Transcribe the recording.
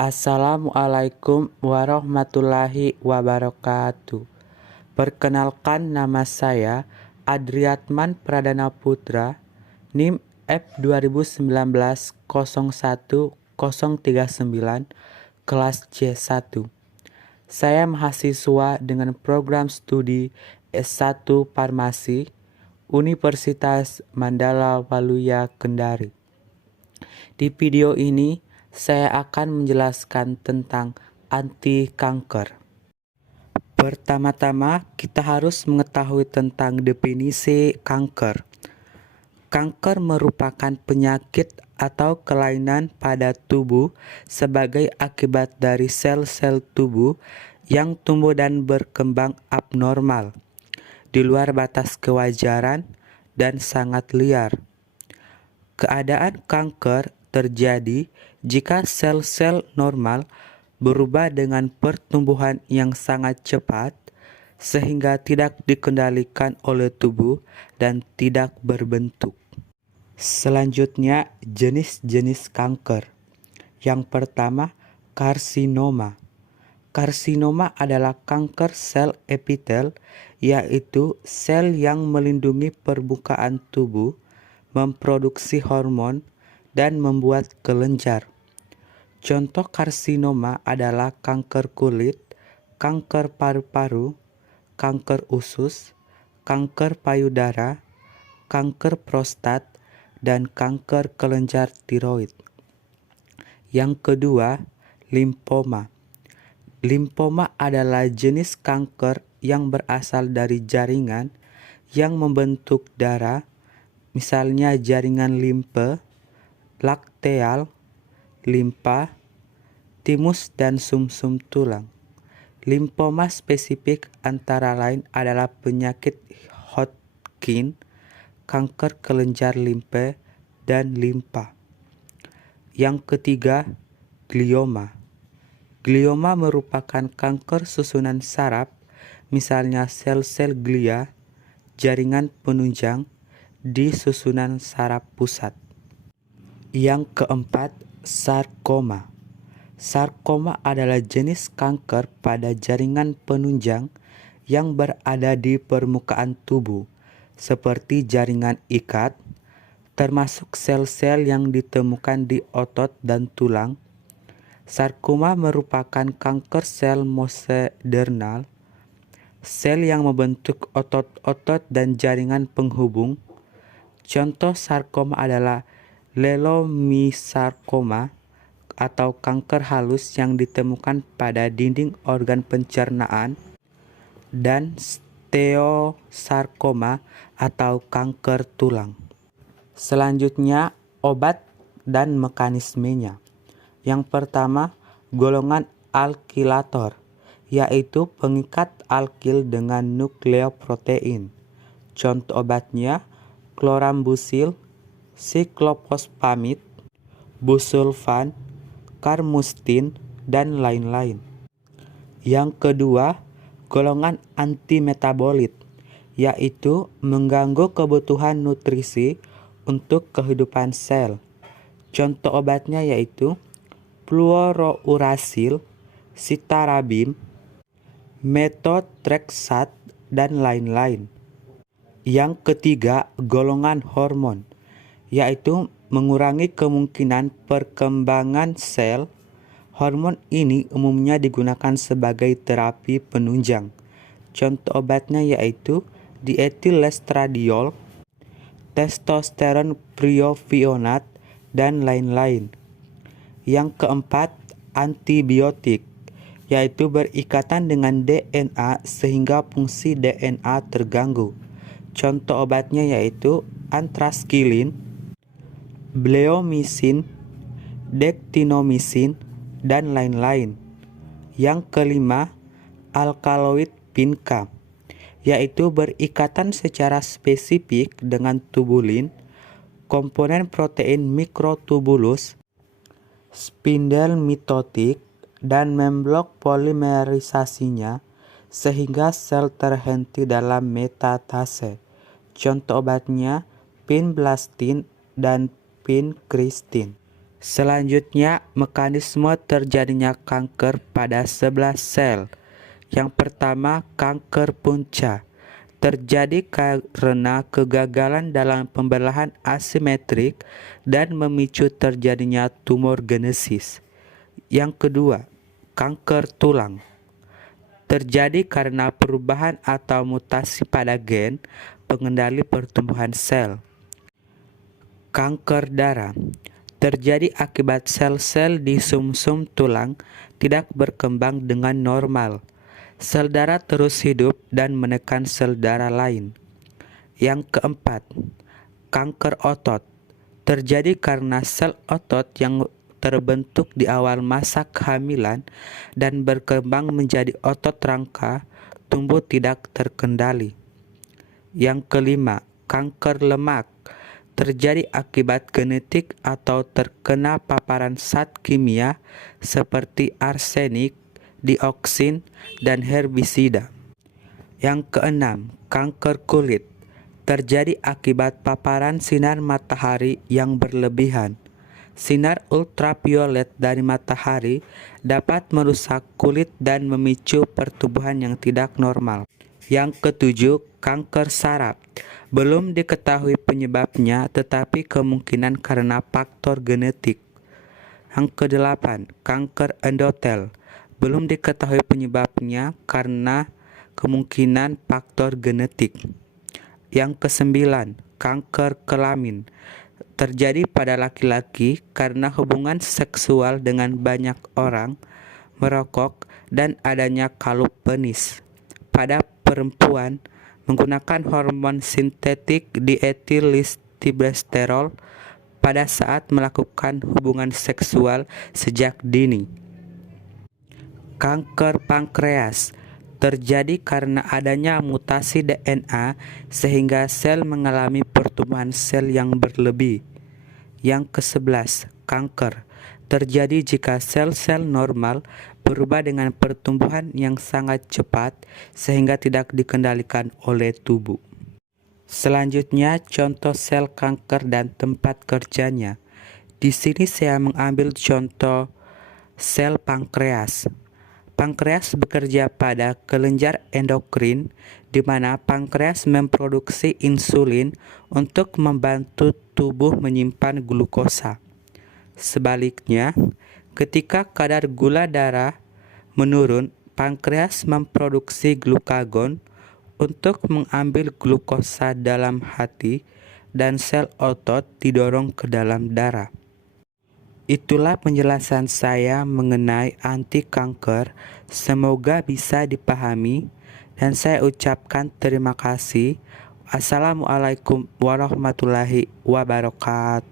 Assalamualaikum warahmatullahi wabarakatuh. Perkenalkan, nama saya Adriatman Pradana Putra, NIM F2019 01039, kelas C1. Saya mahasiswa dengan program studi S1 Farmasi, Universitas Mandala Waluya Kendari. Di video ini, saya akan menjelaskan tentang anti kanker. Pertama-tama, kita harus mengetahui tentang definisi kanker. Kanker merupakan penyakit atau kelainan pada tubuh sebagai akibat dari sel-sel tubuh yang tumbuh dan berkembang abnormal, di luar batas kewajaran, dan sangat liar. Keadaan kanker terjadi jika sel-sel normal berubah dengan pertumbuhan yang sangat cepat sehingga tidak dikendalikan oleh tubuh dan tidak berbentuk. Selanjutnya, jenis-jenis kanker. Yang pertama, karsinoma. Karsinoma adalah kanker sel epitel, yaitu sel yang melindungi permukaan tubuh, memproduksi hormon, dan membuat kelenjar. Contoh karsinoma adalah kanker kulit, kanker paru-paru, kanker usus, kanker payudara, kanker prostat, dan kanker kelenjar tiroid. Yang kedua, limfoma. Limfoma adalah jenis kanker yang berasal dari jaringan yang membentuk darah, misalnya jaringan limfe, lakteal, limpa, timus, dan sumsum tulang. Limfoma spesifik antara lain adalah penyakit Hodgkin, kanker kelenjar limfe, dan limpa. Yang ketiga, glioma. Glioma merupakan kanker susunan saraf, misalnya sel-sel glia, jaringan penunjang di susunan saraf pusat. Yang keempat, sarkoma. Sarkoma adalah jenis kanker pada jaringan penunjang yang berada di permukaan tubuh, seperti jaringan ikat, termasuk sel-sel yang ditemukan di otot dan tulang. Sarkoma merupakan kanker sel mesedernal, sel yang membentuk otot-otot dan jaringan penghubung. Contoh sarkoma adalah leiomisarkoma atau kanker halus yang ditemukan pada dinding organ pencernaan, dan steosarkoma atau kanker tulang. Selanjutnya, obat dan mekanismenya. Yang pertama, golongan alkilator, yaitu pengikat alkil dengan nukleoprotein. Contoh obatnya chlorambucil, siklofosfamid, busulfan, karmustin, dan lain-lain. Yang kedua, golongan antimetabolit, yaitu mengganggu kebutuhan nutrisi untuk kehidupan sel. Contoh obatnya yaitu fluorourasil, citarabim, methotrexat, dan lain-lain. Yang ketiga, golongan hormon, yaitu mengurangi kemungkinan perkembangan sel. Hormon ini umumnya digunakan sebagai terapi penunjang. Contoh obatnya yaitu dietilestradiol, testosteron priovionat, dan lain-lain. Yang keempat, antibiotik, yaitu berikatan dengan DNA sehingga fungsi DNA terganggu. Contoh obatnya yaitu anthraskilin, bleomycin, dektinomycin, dan lain-lain. Yang kelima, alkaloid vinca, yaitu berikatan secara spesifik dengan tubulin, komponen protein mikrotubulus, spindel mitotik, dan memblok polimerisasinya sehingga sel terhenti dalam metatase. Contoh obatnya vinblastin dan vincristin. Selanjutnya, mekanisme terjadinya kanker pada 11 sel. Yang pertama, kanker punca. Terjadi karena kegagalan dalam pembelahan asimetrik dan memicu terjadinya tumor genesis. Yang kedua, kanker tulang. Terjadi karena perubahan atau mutasi pada gen pengendali pertumbuhan sel. Kanker darah terjadi akibat sel-sel di sumsum tulang tidak berkembang dengan normal. Sel darah terus hidup dan menekan sel darah lain. Yang keempat, kanker otot. Terjadi karena sel otot yang terbentuk di awal masa kehamilan dan berkembang menjadi otot rangka tumbuh tidak terkendali. Yang kelima, kanker lemak. Terjadi akibat genetik atau terkena paparan zat kimia seperti arsenik, dioksin, dan herbisida. Yang keenam, kanker kulit. Terjadi akibat paparan sinar matahari yang berlebihan. Sinar ultraviolet dari matahari dapat merusak kulit dan memicu pertumbuhan yang tidak normal. Yang ketujuh, kanker saraf. Belum diketahui penyebabnya, tetapi kemungkinan karena faktor genetik. Yang kedelapan, kanker endotel. Belum diketahui penyebabnya karena kemungkinan faktor genetik. Yang kesembilan, kanker kelamin. Terjadi pada laki-laki karena hubungan seksual dengan banyak orang, merokok, dan adanya kalup penis. Pada perempuan, menggunakan hormon sintetik dietilistirbesterol pada saat melakukan hubungan seksual sejak dini. Kanker pankreas terjadi karena adanya mutasi DNA sehingga sel mengalami pertumbuhan sel yang berlebih. Yang ke-11, kanker terjadi jika sel-sel normal berubah dengan pertumbuhan yang sangat cepat sehingga tidak dikendalikan oleh tubuh. Selanjutnya, contoh sel kanker dan tempat kerjanya. Di sini saya mengambil contoh sel pankreas. Pankreas bekerja pada kelenjar endokrin, di mana pankreas memproduksi insulin untuk membantu tubuh menyimpan glukosa. Sebaliknya, ketika kadar gula darah menurun, pankreas memproduksi glukagon untuk mengambil glukosa dalam hati dan sel otot didorong ke dalam darah. Itulah penjelasan saya mengenai anti kanker. Semoga bisa dipahami dan saya ucapkan terima kasih. Assalamualaikum warahmatullahi wabarakatuh.